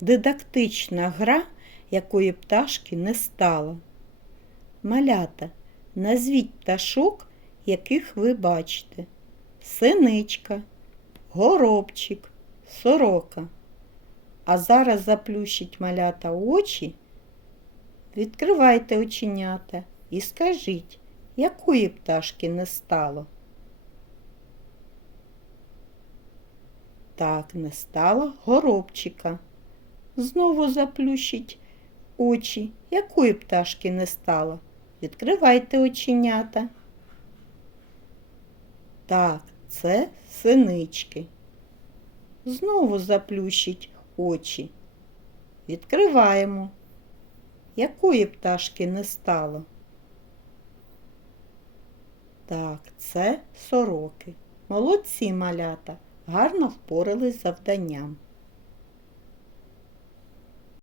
Дидактична гра, якої пташки не стало. Малята, назвіть пташок, яких ви бачите. Синичка, горобчик, сорока. А зараз заплющіть малята очі, відкривайте оченята і скажіть, якої пташки не стало. Так, не стало горобчика. Знову заплющіть очі. Якої пташки не стало? Відкривайте оченята. Так, це синички. Знову заплющіть очі. Відкриваємо. Якої пташки не стало? Так, це сороки. Молодці малята, гарно впорались з завданням.